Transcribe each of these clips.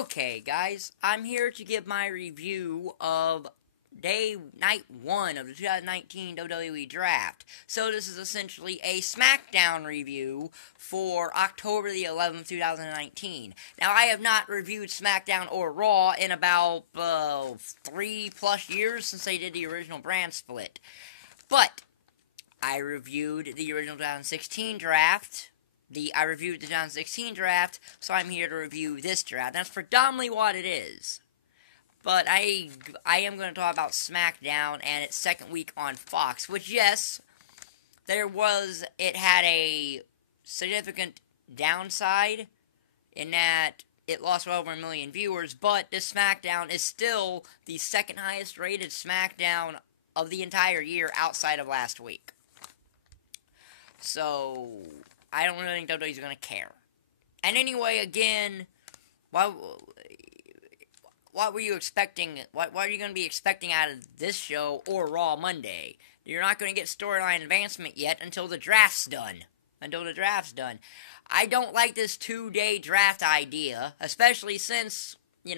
Okay, guys, I'm here to give my review of night 1 of the 2019 WWE Draft. So this is essentially a SmackDown review for October the 11th, 2019. Now, I have not reviewed SmackDown or Raw in about 3+ years since they did the original brand split. But I reviewed the original 2016 draft. I reviewed the 2016 draft, so I'm here to review this draft. That's predominantly what it is. But I am going to talk about SmackDown and its second week on Fox, which, yes, it had a significant downside in that it lost well over 1 million viewers, but this SmackDown is still the second highest rated SmackDown of the entire year outside of last week. So I don't really think WWE's going to care. And anyway, again, what were you expecting? What are you going to be expecting out of this show or Raw Monday? You're not going to get storyline advancement yet until the draft's done. I don't like this 2-day draft idea, especially since, you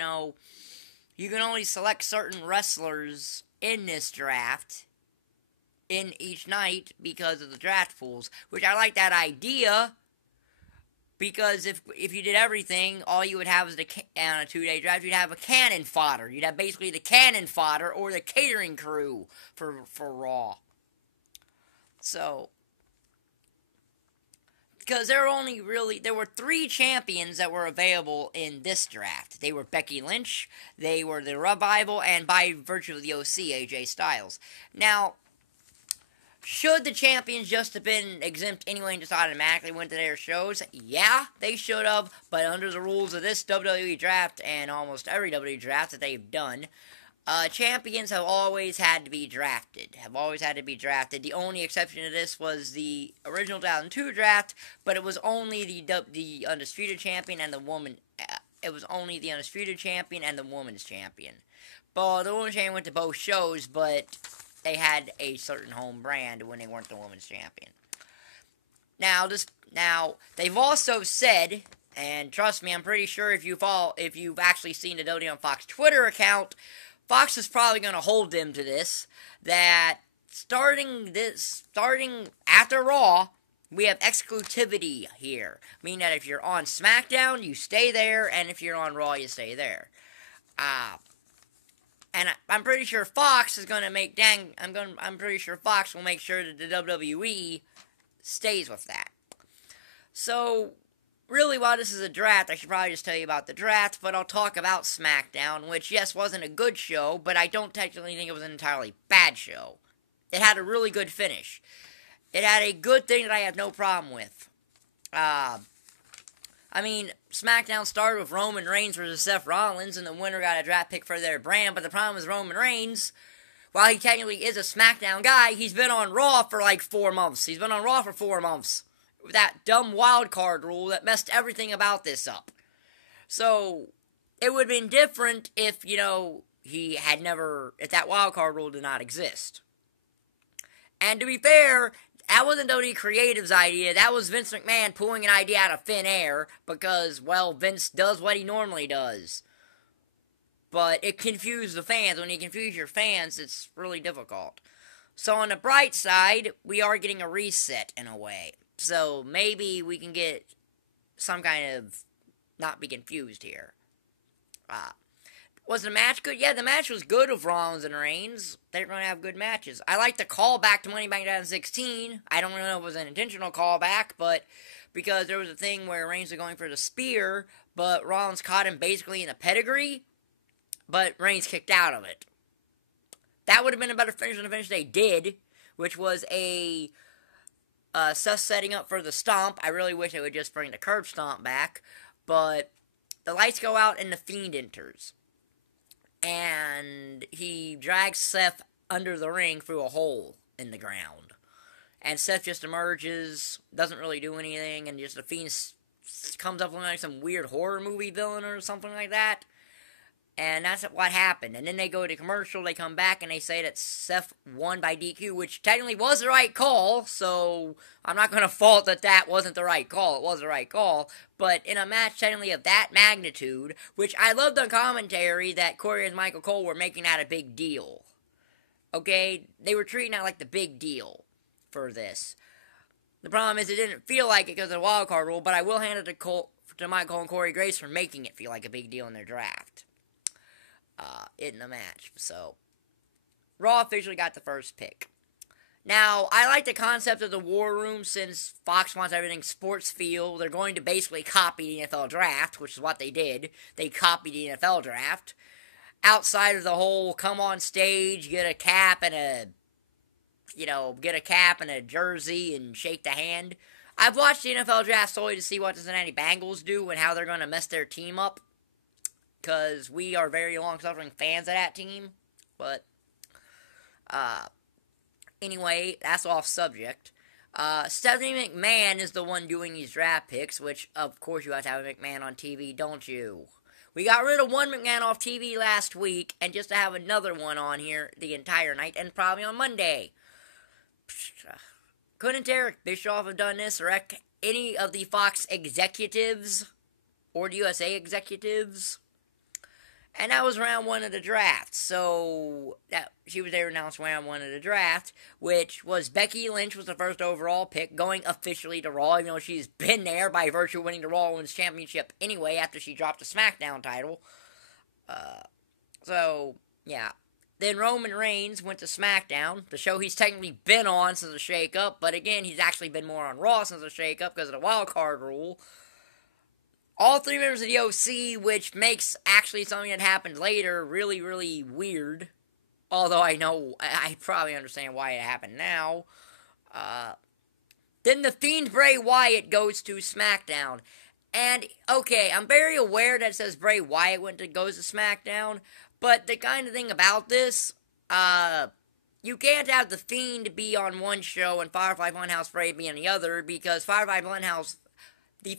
can only select certain wrestlers in this draft in each night because of the draft pools, which I like that idea, because if you did everything, all you would have is on a 2-day draft, you'd have a cannon fodder. You'd have basically the cannon fodder or the catering crew for Raw. So, because there were 3 champions that were available in this draft. They were Becky Lynch, they were the Revival, and by virtue of the OC, AJ Styles. Now, should the champions just have been exempt anyway and just automatically went to their shows? Yeah, they should have, but under the rules of this WWE draft and almost every WWE draft that they've done, champions have always had to be drafted. The only exception to this was the original 2002 draft, but it was only the Undisputed Champion and the woman. It was only the Undisputed Champion and the Women's Champion. But the Women's Champion went to both shows, but they had a certain home brand when they weren't the Women's Champion. Now they've also said, and trust me, I'm pretty sure if you've actually seen the WWE on Fox Twitter account, Fox is probably going to hold them to this, that starting after Raw, we have exclusivity here. Meaning that if you're on SmackDown, you stay there, and if you're on Raw, you stay there. And I'm pretty sure Fox is going to I'm pretty sure Fox will make sure that the WWE stays with that. So, really, while this is a draft, I should probably just tell you about the draft, but I'll talk about SmackDown, which, yes, wasn't a good show, but I don't technically think it was an entirely bad show. It had a really good finish. It had a good thing that I have no problem with. SmackDown started with Roman Reigns versus Seth Rollins, and the winner got a draft pick for their brand, but the problem is Roman Reigns, while he technically is a SmackDown guy, he's been on Raw for like 4 months. He's been on Raw for 4 months. With that dumb wild card rule that messed everything about this up. So, it would have been different if, if that wild card rule did not exist. And to be fair, that wasn't WWE Creative's idea. That was Vince McMahon pulling an idea out of thin air because, well, Vince does what he normally does. But it confused the fans. When you confuse your fans, it's really difficult. So on the bright side, we are getting a reset in a way. So maybe we can get some kind of not be confused here. Was the match good? Yeah, the match was good with Rollins and Reigns. They're going to have good matches. I like the callback to Money Bank 2016. I don't really know if it was an intentional callback, but because there was a thing where Reigns was going for the spear, but Rollins caught him basically in the pedigree, but Reigns kicked out of it. That would have been a better finish than the finish they did, which was a Seth setting up for the stomp. I really wish they would just bring the curb stomp back, but the lights go out and the Fiend enters. And he drags Seth under the ring through a hole in the ground. And Seth just emerges, doesn't really do anything, and just the Fiend comes up looking like some weird horror movie villain or something like that. And that's what happened. And then they go to commercial, they come back, and they say that Seth won by DQ, which technically was the right call, so I'm not going to fault that that wasn't the right call. It was the right call. But in a match technically of that magnitude, which I loved on commentary that Corey and Michael Cole were making that a big deal. Okay? They were treating that like the big deal for this. The problem is it didn't feel like it because of the wild card rule, but I will hand it to Michael and Corey Grace for making it feel like a big deal in their draft. In the match. So, Raw officially got the first pick. Now, I like the concept of the War Room since Fox wants everything sports feel. They're going to basically copy the NFL Draft, which is what they did. They copied the NFL Draft. Outside of the whole come on stage, get a cap and a jersey and shake the hand. I've watched the NFL Draft solely to see what the Cincinnati Bengals do and how they're going to mess their team up. Because we are very long-suffering fans of that team. But, anyway, that's off subject. Stephanie McMahon is the one doing these draft picks, which, of course, you have to have a McMahon on TV, don't you? We got rid of one McMahon off TV last week, and just to have another one on here the entire night, and probably on Monday. Couldn't Eric Bischoff have done this, or any of the Fox executives, or the USA executives? And that was round one of the draft. So, she was there to announce round one of the draft, which was Becky Lynch was the first overall pick, going officially to Raw, even though she's been there by virtue of winning the Raw Women's Championship anyway after she dropped the SmackDown title. Yeah. Then Roman Reigns went to SmackDown, the show he's technically been on since the shake-up, but again, he's actually been more on Raw since the shake-up because of the wild card rule. All three members of the OC, which makes actually something that happened later really, really weird. Although I probably understand why it happened now. Then the Fiend Bray Wyatt goes to SmackDown. And, okay, I'm very aware that it says Bray Wyatt goes to SmackDown. But the kind of thing about this, you can't have the Fiend be on one show and Firefly Funhouse Bray be on the other. Because Firefly Funhouse... The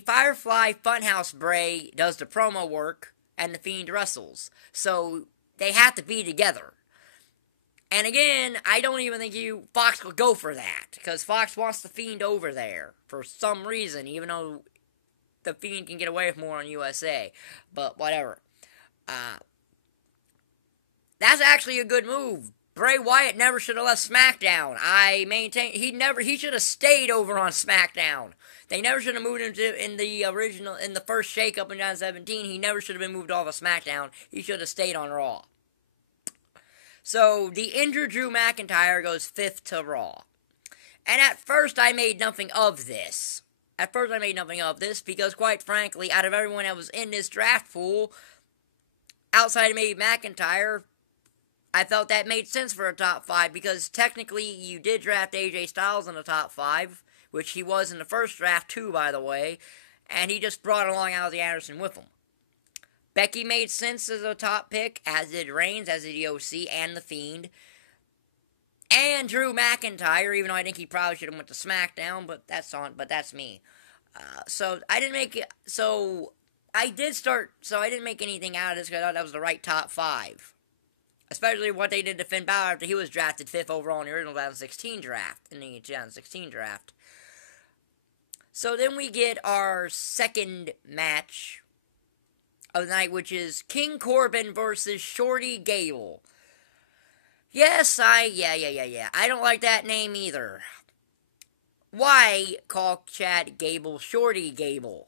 Firefly Funhouse Bray does the promo work, and the Fiend wrestles. So, they have to be together. And again, I don't even think Fox will go for that, because Fox wants the Fiend over there, for some reason, even though the Fiend can get away with more on USA. But, whatever. That's actually a good move. Bray Wyatt never should have left SmackDown. I maintain he should have stayed over on SmackDown. They never should have moved him in the first shake-up in 2017. He never should have been moved off of SmackDown. He should have stayed on Raw. So, the injured Drew McIntyre goes 5th to Raw. And at first, I made nothing of this. Because, quite frankly, out of everyone that was in this draft pool, outside of maybe McIntyre, I felt that made sense for a top 5 because technically you did draft AJ Styles in the top 5, which he was in the first draft too, by the way, and he just brought along Ozzy Anderson with him. Becky made sense as a top pick, as did Reigns, as did the OC, and The Fiend. And Drew McIntyre, even though I think he probably should have went to SmackDown, but that's me. I didn't make anything out of this because I thought that was the right top 5. Especially what they did to Finn Balor after he was drafted 5th overall in the original 2016 draft. So then we get our second match of the night, which is King Corbin versus Shorty Gable. Yes, I don't like that name either. Why call Chad Gable Shorty Gable?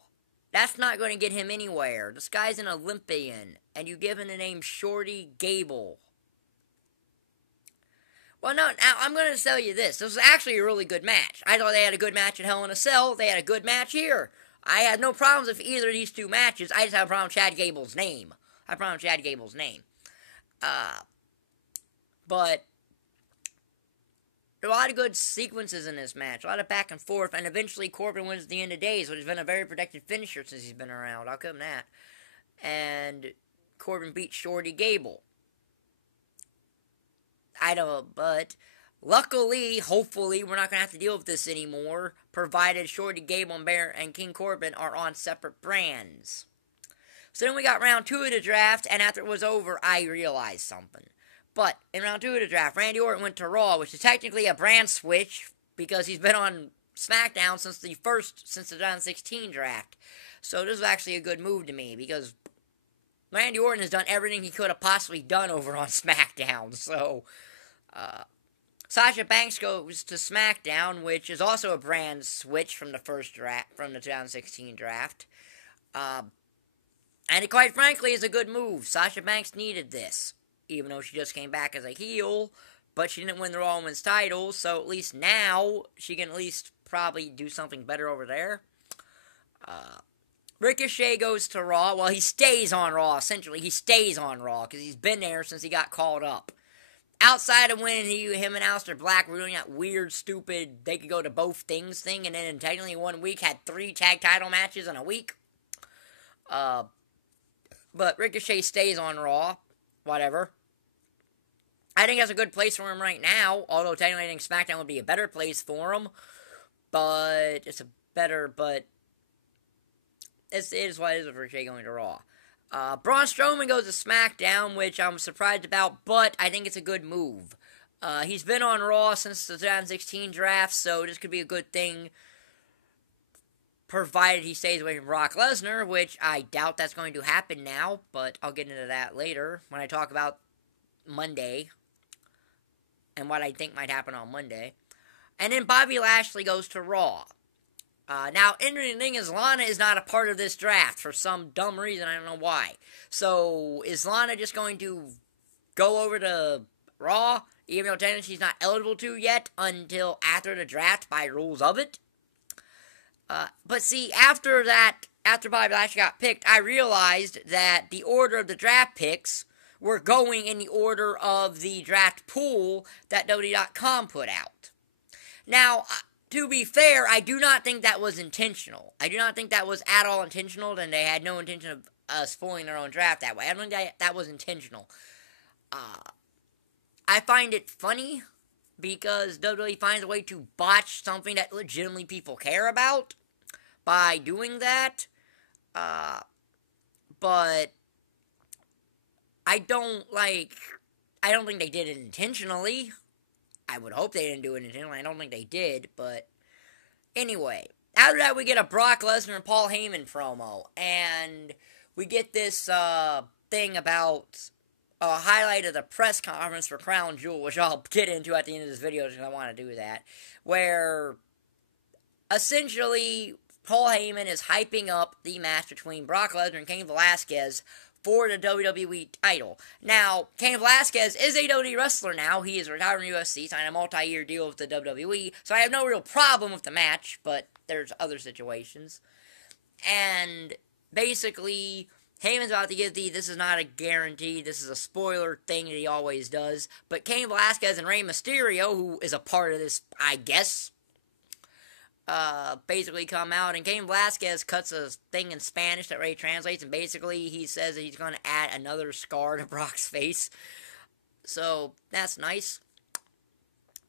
That's not going to get him anywhere. This guy's an Olympian, and you give him the name Shorty Gable. Well, no, now I'm going to tell you this. This was actually a really good match. I thought they had a good match at Hell in a Cell. They had a good match here. I had no problems with either of these two matches. I just have a problem with Chad Gable's name. But there are a lot of good sequences in this match. A lot of back and forth. And eventually Corbin wins at the end of days, which has been a very protected finisher since he's been around. I'll give him that. And Corbin beat Shorty Gable. Luckily, hopefully, we're not going to have to deal with this anymore, provided Shorty, Gable, and Bear and King Corbin are on separate brands. So then we got round 2 of the draft, and after it was over, I realized something. But in round 2 of the draft, Randy Orton went to Raw, which is technically a brand switch because he's been on SmackDown since the 2016 draft. So this was actually a good move to me because Randy Orton has done everything he could have possibly done over on SmackDown. So Sasha Banks goes to SmackDown, which is also a brand switch from the first draft, from the 2016 draft. And it, quite frankly, is a good move. Sasha Banks needed this, even though she just came back as a heel, but she didn't win the Raw Women's title, so at least now she can at least probably do something better over there. Ricochet goes to Raw. Well, he stays on Raw, essentially. He stays on Raw, because he's been there since he got called up. Outside of when him and Aleister Black were doing that weird, stupid, they could go to both things thing, and then in technically 1 week had 3 tag title matches in a week. But Ricochet stays on Raw. Whatever. I think that's a good place for him right now. Although technically I think SmackDown would be a better place for him. But it is what it is with Ricochet going to Raw. Braun Strowman goes to SmackDown, which I'm surprised about, but I think it's a good move. He's been on Raw since the 2016 draft, so this could be a good thing, provided he stays away from Brock Lesnar, which I doubt that's going to happen now, but I'll get into that later when I talk about Monday and what I think might happen on Monday. And then Bobby Lashley goes to Raw. Now, interesting thing is Lana is not a part of this draft for some dumb reason. I don't know why. So, is Lana just going to go over to Raw, even though technically she's not eligible to yet until after the draft by rules of it? But see, after Bobby Lashley got picked, I realized that the order of the draft picks were going in the order of the draft pool that WWE.com put out. Now, to be fair, I do not think that was intentional. I do not think that was at all intentional, and they had no intention of spoiling their own draft that way. I don't think that was intentional. I find it funny because WWE finds a way to botch something that legitimately people care about by doing that. But I don't think they did it intentionally. I would hope they didn't do it intentionally. I don't think they did, but anyway. After that, we get a Brock Lesnar and Paul Heyman promo, and we get this thing about a highlight of the press conference for Crown Jewel, which I'll get into at the end of this video because I want to do that, where essentially Paul Heyman is hyping up the match between Brock Lesnar and Cain Velasquez for the WWE title. Now, Cain Velasquez is a WWE wrestler now. He is retired from UFC, signed a multi-year deal with the WWE, so I have no real problem with the match, but there's other situations. And basically, Heyman's about to give this is not a guarantee, this is a spoiler thing that he always does, but Cain Velasquez and Rey Mysterio, who is a part of this, I guess, basically come out, and Cain Velasquez cuts a thing in Spanish that Ray translates, and basically he says that he's going to add another scar to Brock's face. So, that's nice.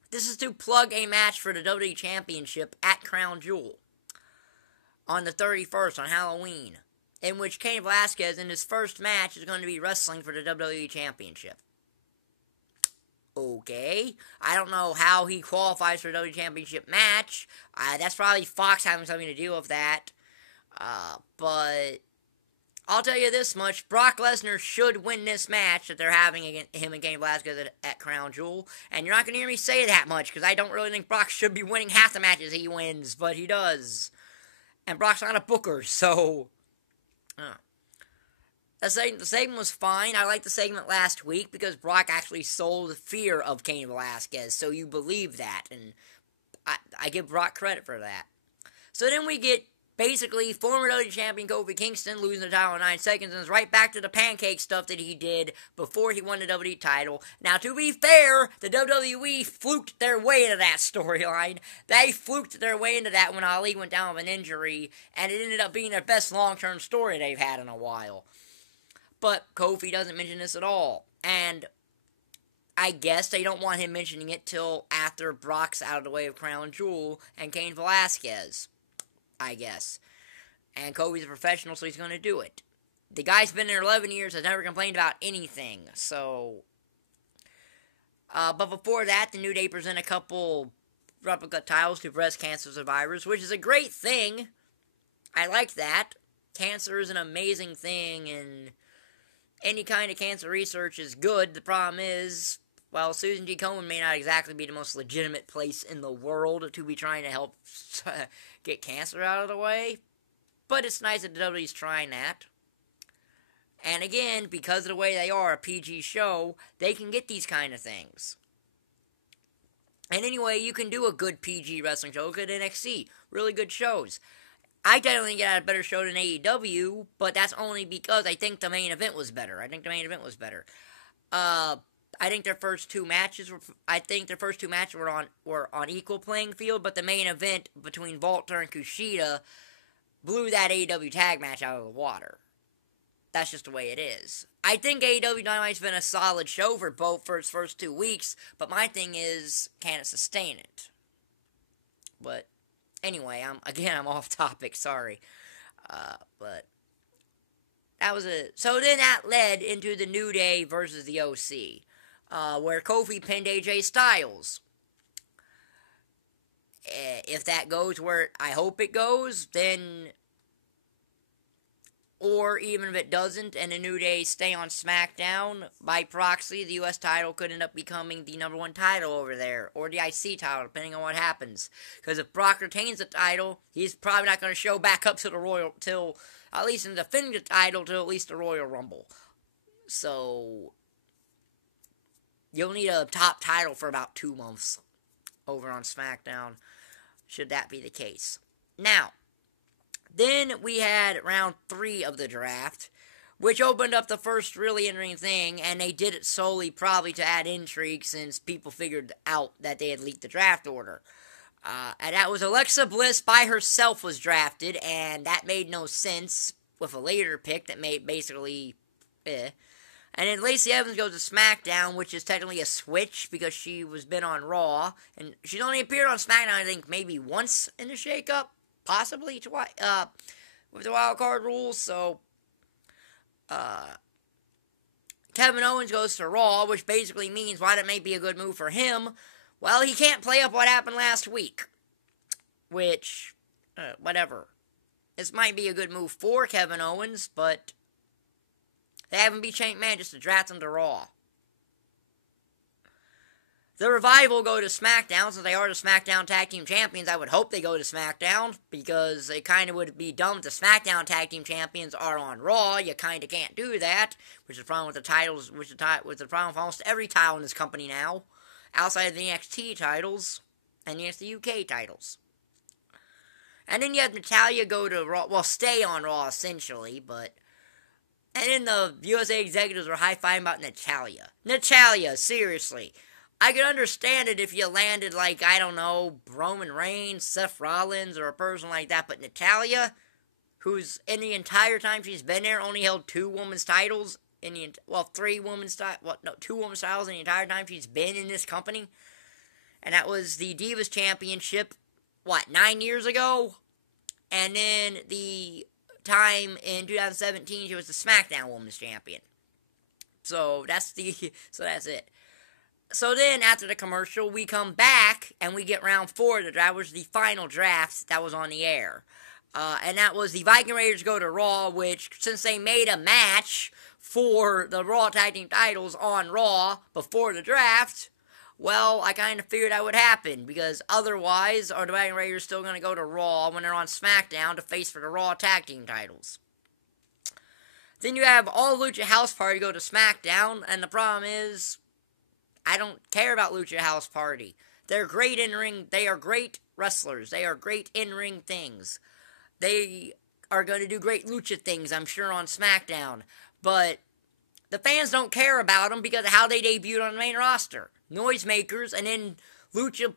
This is to plug a match for the WWE Championship at Crown Jewel on the 31st, on Halloween, in which Cain Velasquez, in his first match, is going to be wrestling for the WWE Championship. Okay, I don't know how he qualifies for a WWE Championship match. That's probably Fox having something to do with that. But I'll tell you this much: Brock Lesnar should win this match that they're having against him and Cain Velasquez at Crown Jewel. And you're not going to hear me say that much because I don't really think Brock should be winning half the matches he wins, but he does. And Brock's not a booker, so the segment was fine. I liked the segment last week because Brock actually sold fear of Cain Velasquez, so you believe that, and I give Brock credit for that. So then we get, basically, former WWE Champion Kofi Kingston losing the title in 9 seconds, and is right back to the pancake stuff that he did before he won the WWE title. Now, to be fair, the WWE fluked their way into that storyline. They fluked their way into that when Ali went down with an injury, and it ended up being their best long-term story they've had in a while. But Kofi doesn't mention this at all. And I guess they don't want him mentioning it till after Brock's out of the way of Crown Jewel and Cain Velasquez, I guess. And Kofi's a professional, so he's going to do it. The guy's been there 11 years, has never complained about anything, so... but before that, the New Day present a couple replica titles to breast cancer survivors, which is a great thing. I like that. Cancer is an amazing thing, and any kind of cancer research is good. The problem is, well, Susan G. Komen may not exactly be the most legitimate place in the world to be trying to help get cancer out of the way, but it's nice that the WWE's trying that. And again, because of the way they are, a PG show, they can get these kind of things. And anyway, you can do a good PG wrestling show. Look at NXT. Really good shows. I definitely get out a better show than AEW, but that's only because I think the main event was better. I think their first two matches were on equal playing field, but the main event between Walter and Kushida blew that AEW tag match out of the water. That's just the way it is. I think AEW Dynamite's been a solid show for its first 2 weeks, but my thing is, can it sustain it? But anyway, I'm off topic, sorry. But that was it. So then that led into the New Day versus the OC, where Kofi pinned AJ Styles. If that goes where I hope it goes, then... Or even if it doesn't, and the New Day stay on SmackDown, by proxy, the U.S. title could end up becoming the number one title over there, or the IC title, depending on what happens. Because if Brock retains the title, he's probably not going to show back up to the Royal, till, at least in defending the title, till at least the Royal Rumble. So, you'll need a top title for about 2 months over on SmackDown, should that be the case. Now, then we had round 3 of the draft, which opened up the first really interesting thing, and they did it solely probably to add intrigue since people figured out that they had leaked the draft order. And that was Alexa Bliss by herself was drafted, and that made no sense with a later pick that made basically And then Lacey Evans goes to SmackDown, which is technically a switch because she was been on Raw, and she's only appeared on SmackDown, I think, maybe once in the shakeup. Possibly twice, with the wild card rules, so, Kevin Owens goes to Raw, which basically means why that may be a good move for him. Well, he can't play up what happened last week, which, whatever. This might be a good move for Kevin Owens, but they haven't beat Shane McMahon just to draft him to Raw. The Revival go to SmackDown, since they are the SmackDown Tag Team Champions. I would hope they go to SmackDown, because it kind of would be dumb if the SmackDown Tag Team Champions are on Raw. You kind of can't do that, which is the problem with the titles, which is the problem with almost every title in this company now, outside of the NXT titles and the NXT UK titles. And then you have Natalya go to Raw, well, stay on Raw, essentially, but... And then the USA executives were high-fiving about Natalya. Natalya, seriously. I could understand it if you landed, like, I don't know, Roman Reigns, Seth Rollins, or a person like that, but Natalya, who's, in the entire time she's been there, only held 2 women's titles, 2 women's titles in the entire time she's been in this company, and that was the Divas Championship, 9 years ago? And then the time in 2017, she was the SmackDown Women's Champion. So, that's it. So then, after the commercial, we come back, and we get round 4 of the draft, which was the final draft that was on the air. And that was the Viking Raiders go to Raw, which, since they made a match for the Raw Tag Team titles on Raw before the draft, well, I kind of figured that would happen, because otherwise, are the Viking Raiders still going to go to Raw when they're on SmackDown to face for the Raw Tag Team titles? Then you have all Lucha House Party go to SmackDown, and the problem is, I don't care about Lucha House Party. They're great in-ring, they are great wrestlers, they are great in-ring things. They are going to do great lucha things, I'm sure, on SmackDown. But the fans don't care about them because of how they debuted on the main roster. Noisemakers, and then Lucha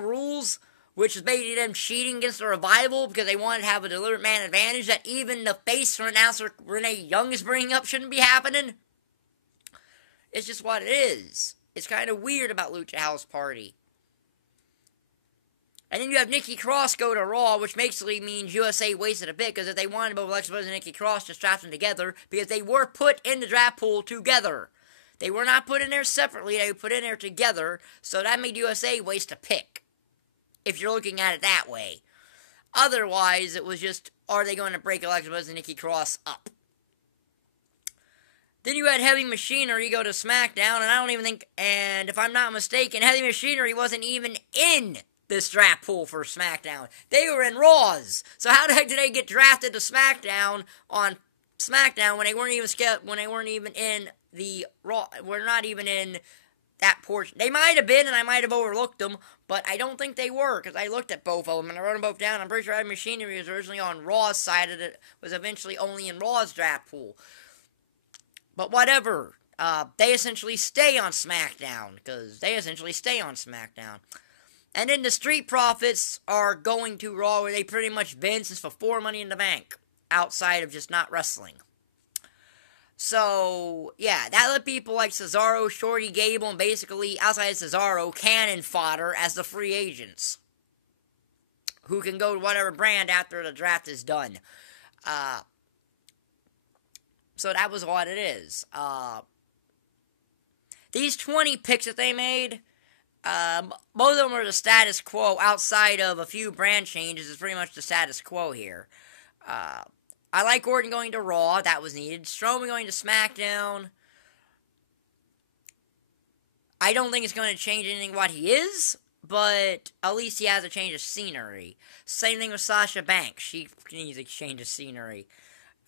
Rules, which is basically them cheating against the Revival because they wanted to have a deliberate man advantage that even the face from announcer Renee Young is bringing up shouldn't be happening. It's just what it is. It's kind of weird about Lucha House Party. And then you have Nikki Cross go to Raw, which basically means USA wasted a bit, because if they wanted both Alexa Bliss and Nikki Cross, just draft them together, because they were put in the draft pool together. They were not put in there separately, they were put in there together, so that made USA waste a pick, if you're looking at it that way. Otherwise, it was just, are they going to break Alexa Bliss and Nikki Cross up? Then you had Heavy Machinery go to SmackDown, and I don't even think, and if I'm not mistaken, Heavy Machinery wasn't even in this draft pool for SmackDown. They were in Raws. So how the heck did they get drafted to SmackDown on SmackDown when they weren't even in the Raw? We're not even in that portion. They might have been, and I might have overlooked them, but I don't think they were, because I looked at both of them and I wrote them both down. I'm pretty sure Heavy Machinery was originally on Raw's side of it, was eventually only in Raw's draft pool. But whatever. They essentially stay on SmackDown, because they essentially stay on SmackDown. And then the Street Profits are going to Raw, where they pretty much been since before Money in the Bank, outside of just not wrestling. So, yeah, that let people like Cesaro, Shorty, Gable, and basically, outside of Cesaro, cannon fodder as the free agents, who can go to whatever brand after the draft is done. So that was what it is. These 20 picks that they made, both of them are the status quo. Outside of a few brand changes, it's pretty much the status quo here. I like Orton going to Raw. That was needed. Strowman going to SmackDown. I don't think it's going to change anything what he is, but at least he has a change of scenery. Same thing with Sasha Banks. She needs a change of scenery.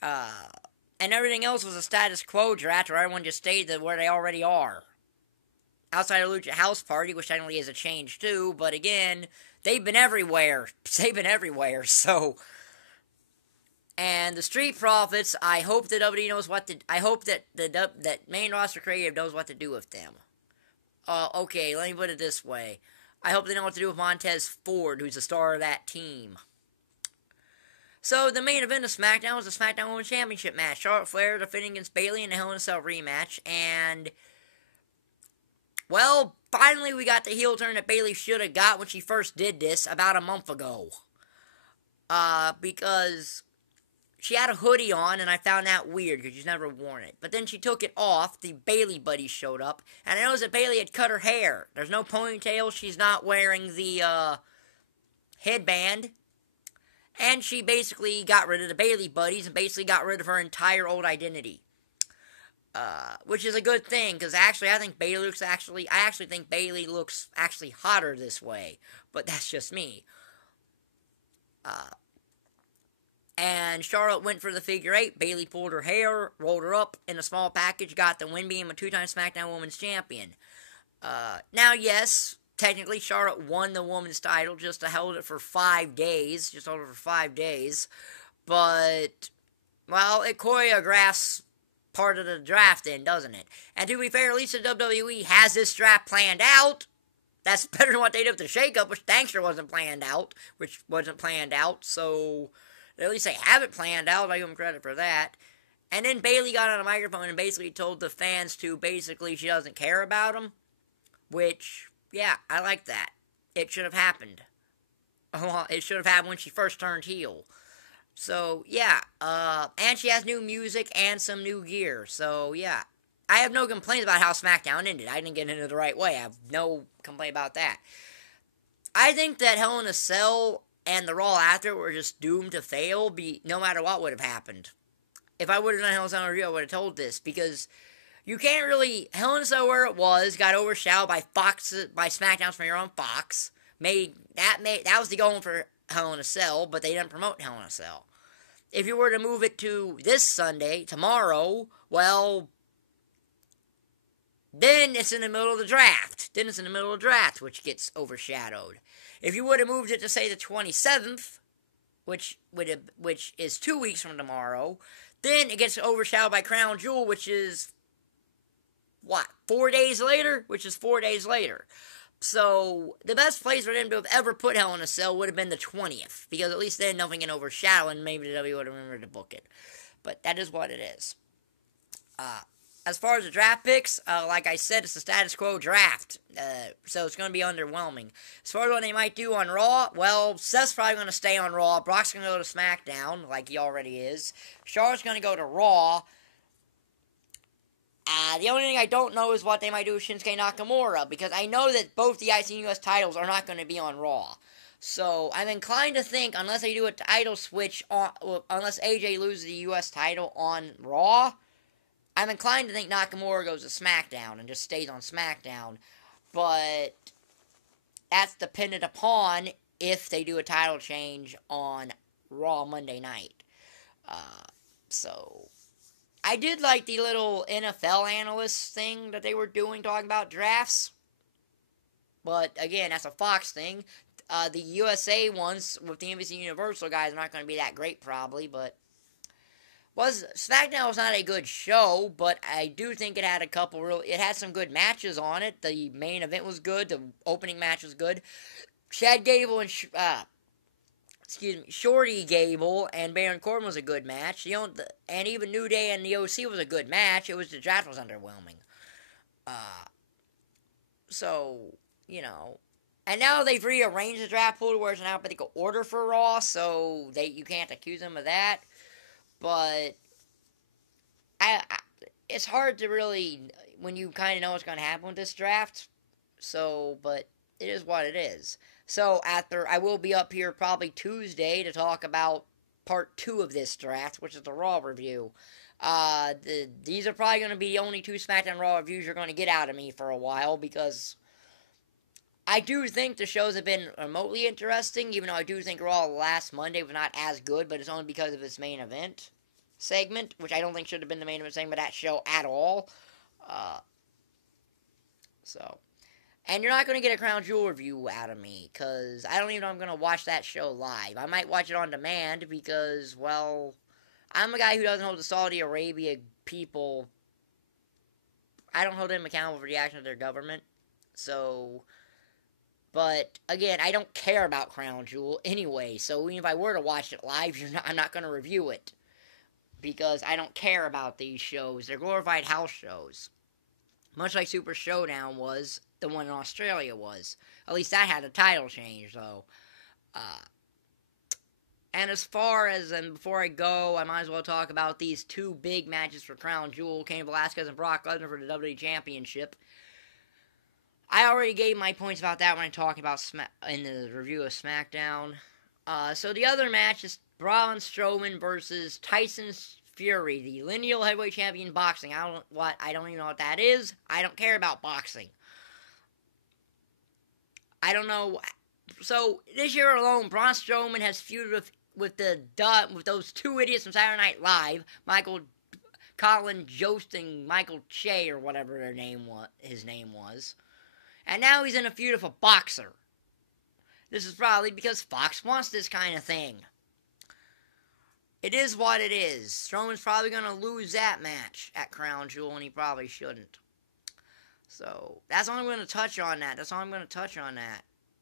And everything else was a status quo draft where everyone just stayed where they already are. Outside of Lucha House Party, which technically is a change too, but again, they've been everywhere. They've been everywhere, so. And the Street Profits, I hope that WWE knows what to. I hope that that main roster creative knows what to do with them. Okay, let me put it this way. I hope they know what to do with Montez Ford, who's the star of that team. So, the main event of SmackDown was the SmackDown Women's Championship match. Charlotte Flair defending against Bayley in the Hell in a Cell rematch, and well, finally we got the heel turn that Bayley should have got when she first did this about a month ago. Because she had a hoodie on, and I found that weird, because she's never worn it. But then she took it off, the Bayley buddies showed up, and I noticed that Bayley had cut her hair. There's no ponytail, she's not wearing the, headband. And she basically got rid of the Bayley buddies, and basically got rid of her entire old identity. Which is a good thing, because actually I think Bayley looks I actually think Bayley looks actually hotter this way, but that's just me. And Charlotte went for the figure 8, Bayley pulled her hair, rolled her up in a small package, got the win, being a 2-time SmackDown Women's Champion. Now yes, technically Charlotte won the women's title, just held it for 5 days, but, well, it choreographs part of the draft in, doesn't it? And to be fair, at least the WWE has this draft planned out. That's better than what they did with the shakeup, which thankfully wasn't planned out, so at least they have it planned out. I give them credit for that. And then Bayley got on a microphone and basically told the fans to basically she doesn't care about them, which, yeah, I like that. It should have happened. It should have happened when she first turned heel. So, yeah, and she has new music and some new gear, so, yeah. I have no complaints about how SmackDown ended. I didn't get into it the right way. I have no complaint about that. I think that Hell in a Cell and the Raw after were just doomed to fail, no matter what would have happened. If I would have done Hell in a Cell review, I would have told this, because you can't really. Hell in a Cell, where it was, got overshadowed by SmackDown's premiere on Fox. That was the goal for Hell in a Cell, but they didn't promote Hell in a Cell. If you were to move it to this Sunday, tomorrow, well, then it's in the middle of the draft. Which gets overshadowed. If you would have moved it to, say, the 27th, which is 2 weeks from tomorrow, then it gets overshadowed by Crown Jewel, which is, 4 days later? Which is 4 days later. So, the best place for them to have ever put Hell in a Cell would have been the 20th, because at least then nothing can overshadow, and maybe the W would have remembered to book it. But that is what it is. as far as the draft picks, like I said, it's a status quo draft, so it's going to be underwhelming. As far as what they might do on Raw, well, Seth's probably going to stay on Raw. Brock's going to go to SmackDown, like he already is. Charlotte's going to go to Raw. The only thing I don't know is what they might do with Shinsuke Nakamura, because I know that both the IC and US titles are not going to be on Raw. So I'm inclined to think, unless they do a title switch, unless AJ loses the US title on Raw, I'm inclined to think Nakamura goes to SmackDown and just stays on SmackDown. But that's dependent upon if they do a title change on Raw Monday night. So I did like the little NFL analyst thing that they were doing, talking about drafts. But again, that's a Fox thing. The USA ones with the NBC Universal guys are not going to be that great, probably. But SmackDown was not a good show, but I do think it had it had some good matches on it. The main event was good. The opening match was good. Chad Gable and Shorty Gable and Baron Corbin was a good match. And even New Day and the OC was a good match. It was the draft was underwhelming. And now they've rearranged the draft pool to where it's in alphabetical order for Raw, so you can't accuse them of that. But it's hard to really, when you kind of know what's going to happen with this draft. But it is what it is. So I will be up here probably Tuesday to talk about part 2 of this draft, which is the Raw review. These are probably going to be the only 2 SmackDown Raw reviews you're going to get out of me for a while, because I do think the shows have been remotely interesting, even though I do think Raw last Monday was not as good, but it's only because of its main event segment, which I don't think should have been the main event segment of that show at all. And you're not going to get a Crown Jewel review out of me, because I don't even know if I'm going to watch that show live. I might watch it on demand, because, well, I'm a guy who doesn't hold the Saudi Arabia people. I don't hold them accountable for the action of their government. But again, I don't care about Crown Jewel anyway, so even if I were to watch it live, I'm not going to review it, because I don't care about these shows. They're glorified house shows. Much like Super Showdown was, the one in Australia was. At least that had a title change, though. And as far as, and before I go, I might as well talk about these 2 big matches for Crown Jewel, Cain Velasquez and Brock Lesnar for the WWE Championship. I already gave my points about that when I talked about in the review of SmackDown. So the other match is Braun Strowman versus Tyson Fury, the lineal heavyweight champion in boxing. I don't even know what that is. I don't care about boxing. I don't know. So this year alone, Braun Strowman has feuded with those 2 idiots from Saturday Night Live, Colin Jost and Michael Che, or whatever his name was. And now he's in a feud with a boxer. This is probably because Fox wants this kind of thing. It is what it is. Strowman's probably going to lose that match at Crown Jewel, and he probably shouldn't. So, that's all I'm going to touch on that.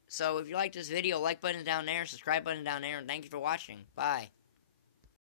So, if you like this video, like button down there, subscribe button down there, and thank you for watching. Bye.